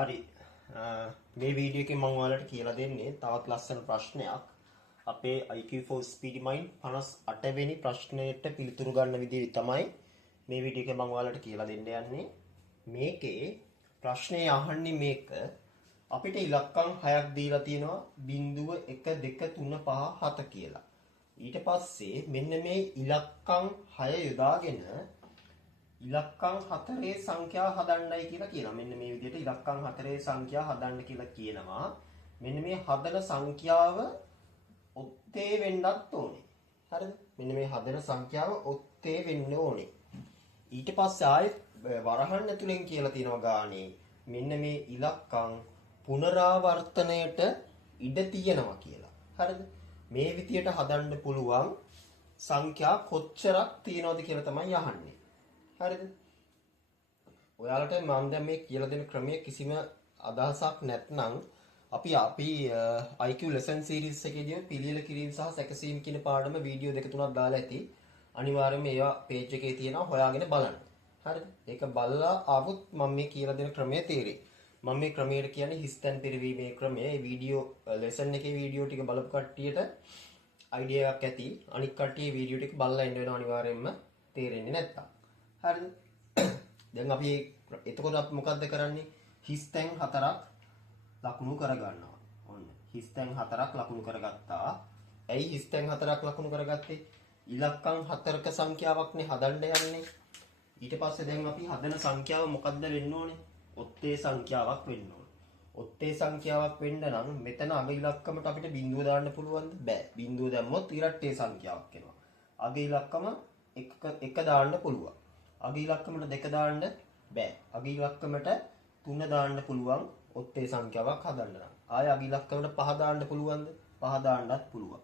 හරි මේ වීඩියෝ එකේ මම ඔයාලට කියලා දෙන්නේ තවත් ලස්සන ප්‍රශ්නයක්. අපේ IQ for Speed Mind 58 වෙනි ප්‍රශ්නයට පිළිතුරු ගන්න විදිහ තමයි මේ වීඩියෝ එකේ මම ඔයාලට කියලා දෙන්න යන්නේ. මේකේ ප්‍රශ්නේ අහන්නේ මේක අපිට ඉලක්කම් 6ක් දීලා තියෙනවා 0 1 2 3 5 7 කියලා. ඊට පස්සේ මෙන්න මේ ඉලක්කම් 6 යොදාගෙන ඉලක්කම් 4 සංඛ්‍යා හදන්නයි කියලා කියනවා. මෙන්න මේ විදිහට ඉලක්කම් 4 සංඛ්‍යා හදන්න කියලා කියනවා. මෙන්න මේ හදන සංඛ්‍යාව ඔත්තේ වෙන්නත් ඕනේ. හරිද? මෙන්න මේ හදන සංඛ්‍යාව ඔත්තේ වෙන්න ඕනේ. ඊට පස්සේ ආයෙත් වරහන් ඇතුලෙන් කියලා තියෙනවා ගානේ. මෙන්න මේ ඉලක්කම් පුනරාවර්තනයට ඉඩ තියෙනවා කියලා. හරිද? මේ විදියට හදන්න පුළුවන් සංඛ්‍යා කොච්චරක් තියෙනවද කියලා තමයි අහන්නේ. හරිද? ඔයාලට මම දැන් මේ කියලා දෙන ක්‍රමයේ කිසිම අදහසක් නැත්නම් අපි IQ lesson series එකේදී පිළියෙල කිරීම සහ සැකසීම කියන පාඩම වීඩියෝ දෙක තුනක් දාලා ඇති. අනිවාර්යයෙන්ම ඒවා page එකේ තියෙනවා හොයාගෙන බලන්න. හරිද? ඒක බලලා ආවොත් මම මේ කියලා දෙන ක්‍රමය තේරෙයි. මම මේ ක්‍රමයට කියන්නේ හිස්තැන් පිරවීමේ ක්‍රමය. මේ වීඩියෝ lesson එකේ වීඩියෝ ටික බලපු කට්ටියට idea එකක් ඇති. අනිත් කට්ටිය වීඩියෝ ටික බලලා ඉන්න වෙනවා අනිවාර්යයෙන්ම තේරෙන්නේ නැත්තම්. හරිද? දැන් අපි එතකොට අපි මොකද්ද කරන්නේ? හිස්තැන් 4ක් ලකුණු කරගන්නවා. ඔන්න. හිස්තැන් 4ක් ලකුණු කරගත්තා. ඇයි හිස්තැන් 4ක් ලකුණු කරගත්තේ? ඉලක්කම් 4ක සංඛ්‍යාවක්නේ හදන්න යන්නේ. ඊට පස්සේ දැන් අපි හදන සංඛ්‍යාව මොකද්ද වෙන්න ඕනේ? ඔත්තේ සංඛ්‍යාවක් වෙන්න ඕනේ. ඔත්තේ සංඛ්‍යාවක් වෙන්න නම් මෙතන අග ඉලක්කමට අපිට බිඳුව දාන්න පුළුවන්ද? බෑ. බිඳුව දැම්මොත් ඉරට්ටේ සංඛ්‍යාවක් එනවා. අග ඉලක්කම 1 දාන්න පුළුවන්. අග ඉලක්කමට 2 දාන්න බෑ. අග ඉලක්කමට 3 දාන්න පුළුවන් ඔත්තේ සංඛ්‍යාවක් හදන්න නම්. ආය අග ඉලක්කමට 5 දාන්න පුළුවන්ද? 5 දාන්නත් පුළුවන්.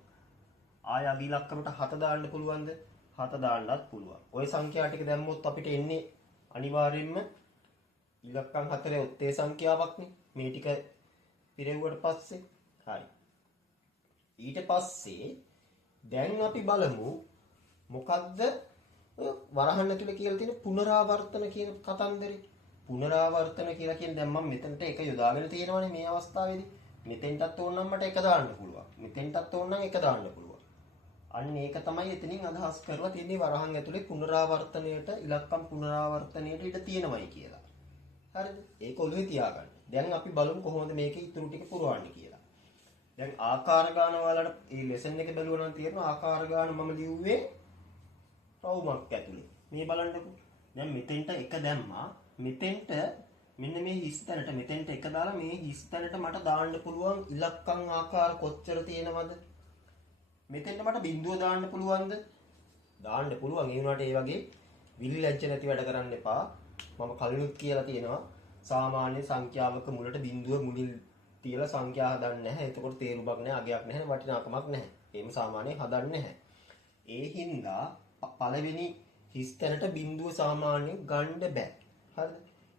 ආය අග ඉලක්කමට 7 දාන්න පුළුවන්ද? 7 දාන්නත් පුළුවන්. ওই සංඛ්‍යා ටික දැම්මොත් අපිට එන්නේ අනිවාර්යයෙන්ම ඉලක්කම් 4 ඔත්තේ සංඛ්‍යාවක්නේ. මේ ටික පිරෙව්වට පස්සේ හරි. ඊට පස්සේ දැන් අපි බලමු මොකද්ද වරහන් ඇතුලේ කියලා තියෙන පුනරාවර්තන කියන කතන්දරේ. පුනරාවර්තන කියලා කියන්නේ දැන් මම මෙතනට එක යොදාගෙන තියෙනවානේ මේ අවස්ථාවේදී. මෙතෙන්ටත් ඕන නම් මට එක දාන්න පුළුවන්. මෙතෙන්ටත් ඕන නම් එක දාන්න පුළුවන්. අන්න ඒක තමයි එතනින් අදහස් කරලා තියෙන්නේ වරහන් ඇතුලේ පුනරාවර්තනයට ඉලක්කම් පුනරාවර්තනයට ඉඩ තියෙනවයි කියලා. හරිද? ඒක ඔළුවේ තියාගන්න. දැන් අපි බලමු කොහොමද මේකේ ඉතුරු ටික පුරවන්නේ කියලා. දැන් ආකාර ගාන වලට මේ ලෙසන් එක බැලුවා නම් තේරෙනවා ආකාර ගාන මම ලිව්වේ රවුමක් ඇතුලේ. මේ බලන්නකෝ. දැන් මෙතෙන්ට එක දැම්මා. මෙතෙන්ට මෙන්න මේ හිස් තැනට මෙතෙන්ට එක දාලා මේ හිස් තැනට මට දාන්න පුළුවන් ඉලක්කම් ආකාර කොච්චර තියෙනවද? මෙතෙන්ට මට බිඳුව දාන්න පුළුවන්ද? දාන්න පුළුවන්. ඒ වුණාට ඒ වගේ විලි ලැජ්ජ නැති වැඩ කරන්න එපා. මම කලිනුත් කියලා තියෙනවා සාමාන්‍ය සංඛ්‍යාවක මුලට බිඳුව මුලින් තියලා සංඛ්‍යා හදන්නේ නැහැ. එතකොට තේරුමක් නැහැ, අගයක් නැහැ, වටිනාකමක් නැහැ. එහෙම සාමාන්‍යයෙන් හදන්නේ නැහැ. ඒ හින්දා පළවෙනි හිස් තැනට බිඳුව සාමාන්‍යයෙන් ගන්න බෑ. හරිද?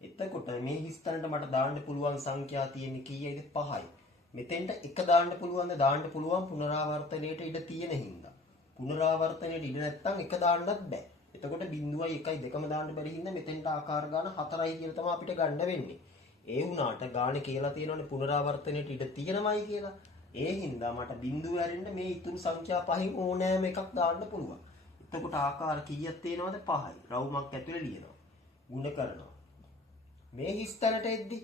එතකොට මේ හිස් තැනට මට දාන්න පුළුවන් සංඛ්‍යා තියෙන්නේ කීයද? 5යි. මෙතෙන්ට එක දාන්න පුළුවන්ද? දාන්න පුළුවන් පුනරාවර්තනයට ඉඩ තියෙන හින්දා. පුනරාවර්තනයට ඉඩ නැත්තම් එක දාන්නත් බෑ. එතකොට බිඳුවයි 1යි දෙකම දාන්න බැරි හින්දා මෙතෙන්ට ආකාර ගාන 4යි කියලා තමයි අපිට ගන්න වෙන්නේ. ඒ වුණාට ගානේ කියලා තියෙනවනේ පුනරාවර්තනයට ඉඩ තියෙනවයි කියලා. ඒ හින්දා මට බිඳුව ඇරෙන්න මේ ඉතුරු සංඛ්‍යා පහින් ඕනෑම එකක් දාන්න පුළුවන්. එතකොට ආකාර කීයක් තියෙනවද? 5යි. රවුමක් ඇතුලේ ලියනවා. ගුණ කරනවා. මේ හිස් තැනට එද්දි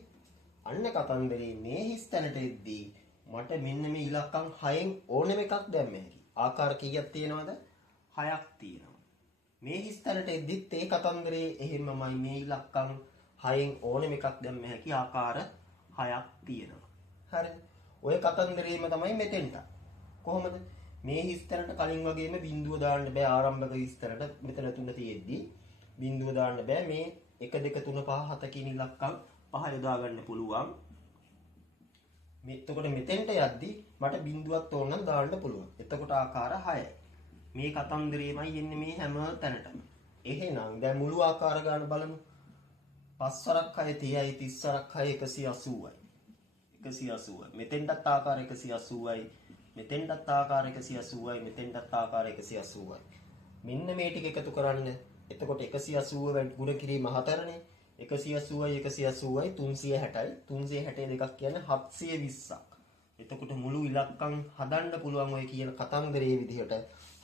අන්න කතන්දරේ මේ හිස් තැනට එද්දි මට මෙන්න මේ ඉලක්කම් 6න් ඕනෙම එකක් දැම්ම හැකි. ආකාර කීයක් තියෙනවද? 6ක් තියෙනවා. මේ හිස් තැනට එද්දිත් ඒ කතන්දරේ එහෙමමයි මේ ඉලක්කම් 6න් ඕනෙම එකක් දැම්ම හැකි ආකාර 6ක් තියෙනවා. හරිද? ඔය කතන්දරේම තමයි මෙතෙන්ට. කොහොමද? මේ හිස් තැනට කලින් වගේම බිඳුව දාන්න බෑ ආරම්භක හිස් තැනට මෙතන 3 තියෙද්දි බිඳුව දාන්න බෑ. මේ 1 2 3 5 7 කියන ඉලක්කම් 5 යොදා ගන්න පුළුවන්. එතකොට මෙතෙන්ට යද්දි මට බිඳුවක් ඕන නම් දාන්න පුළුවන්. එතකොට ආකාර 6යි. මේ කතන්දරේමයි එන්නේ මේ හැම තැනටම. එහෙනම් දැන් මුළු ආකාර ගන්න බලමු. 5 වරක් 6 30යි 30 වරක් 6 180යි. 180යි. මෙතෙන්ටත් ආකාර 180යි. මෙතෙන්ටත් ආකාර 180යි. මෙතෙන්ටත් ආකාර 180යි. මෙන්න මේ ටික එකතු කරන්න. එතකොට 180 ගුණ කිරීම 4නේ. 180යි 180යි 360යි 360 දෙකක් කියන්නේ 720ක්. එතකොට මුළු ඉලක්කම් හදන්න පුළුවන් ඔය කියන කතන්දරයේ විදිහට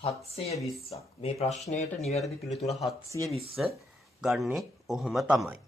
720ක්. මේ ප්‍රශ්නයට නිවැරදි පිළිතුර 720 ගන්නේ ඔහොම තමයි.